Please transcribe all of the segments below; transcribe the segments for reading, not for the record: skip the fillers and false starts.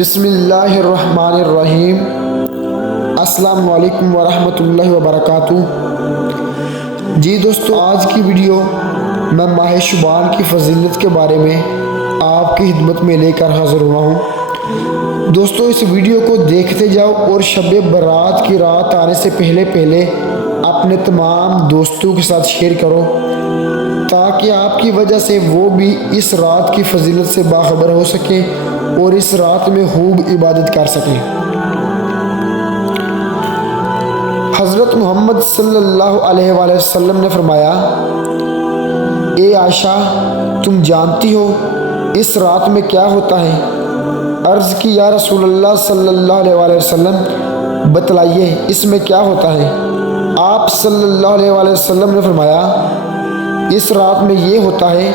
بسم اللہ الرحمن الرحیم۔ السلام علیکم ورحمۃ اللہ وبرکاتہ۔ جی دوستو، آج کی ویڈیو میں ماہ شعبان کی فضیلت کے بارے میں آپ کی خدمت میں لے کر حاضر ہوا ہوں۔ دوستو، اس ویڈیو کو دیکھتے جاؤ اور شب برات کی رات آنے سے پہلے اپنے تمام دوستوں کے ساتھ شیئر کرو تاکہ آپ کی وجہ سے وہ بھی اس رات کی فضیلت سے باخبر ہو سکیں اور اس رات میں خوب عبادت کر سکیں۔ حضرت محمد صلی اللہ علیہ وآلہ وسلم نے فرمایا، اے عائشہ، تم جانتی ہو اس رات میں کیا ہوتا ہے؟ عرض کی، یا رسول اللہ صلی اللہ علیہ وآلہ وسلم، بتلائیے اس میں کیا ہوتا ہے؟ آپ صلی اللہ علیہ وآلہ وسلم نے فرمایا، اس رات میں یہ ہوتا ہے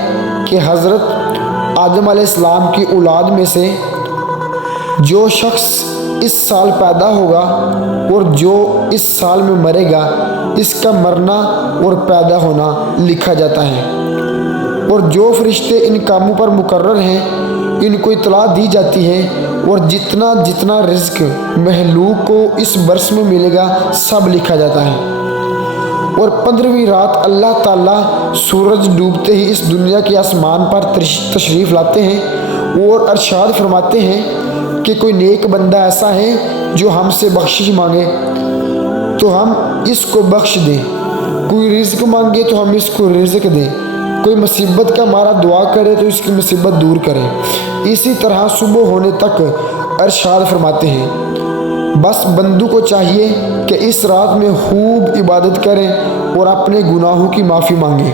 کہ حضرت آدم علیہ السلام کی اولاد میں سے جو شخص اس سال پیدا ہوگا اور جو اس سال میں مرے گا، اس کا مرنا اور پیدا ہونا لکھا جاتا ہے، اور جو فرشتے ان کاموں پر مقرر ہیں ان کو اطلاع دی جاتی ہے، اور جتنا رزق مخلوق کو اس برس میں ملے گا سب لکھا جاتا ہے۔ اور 15ویں رات اللہ تعالیٰ سورج ڈوبتے ہی اس دنیا کے آسمان پر تشریف لاتے ہیں اور ارشاد فرماتے ہیں کہ کوئی نیک بندہ ایسا ہے جو ہم سے بخشش مانگے تو ہم اس کو بخش دیں، کوئی رزق مانگے تو ہم اس کو رزق دیں، کوئی مصیبت کا مارا دعا کرے تو اس کی مصیبت دور کریں۔ اسی طرح صبح ہونے تک ارشاد فرماتے ہیں، بس بندوں کو چاہیے کہ اس رات میں خوب عبادت کریں اور اپنے گناہوں کی معافی مانگیں،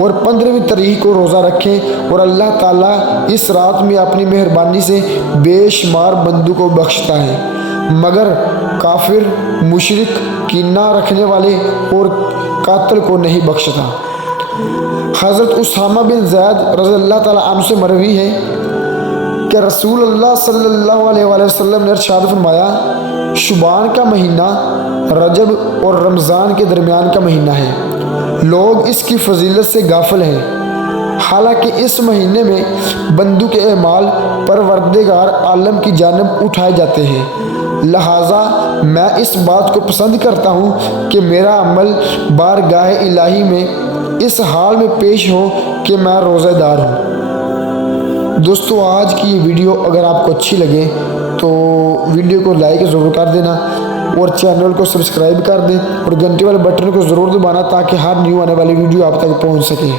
اور 15ویں تاریخ کو روزہ رکھیں، اور اللہ تعالیٰ اس رات میں اپنی مہربانی سے بے شمار بندوں کو بخشتا ہے، مگر کافر، مشرک، کینہ رکھنے والے اور قاتل کو نہیں بخشتا۔ حضرت اسامہ بن زید رضی اللہ تعالیٰ عنہ سے مروی ہے کہ رسول اللہ صلی اللہ علیہ وآلہ وسلم نے ارشاد فرمایا، شعبان کا مہینہ رجب اور رمضان کے درمیان کا مہینہ ہے، لوگ اس کی فضیلت سے غافل ہیں، حالانکہ اس مہینے میں بندوں کے اعمال پروردگار عالم کی جانب اٹھائے جاتے ہیں، لہٰذا میں اس بات کو پسند کرتا ہوں کہ میرا عمل بارگاہ الہی میں اس حال میں پیش ہو کہ میں روزہ دار ہوں۔ دوستو، آج کی یہ ویڈیو اگر آپ کو اچھی لگے تو ویڈیو کو لائک ضرور کر دینا اور چینل کو سبسکرائب کر دیں اور گھنٹی والے بٹن کو ضرور دبانا تاکہ ہر نیو آنے والی ویڈیو آپ تک پہنچ سکے۔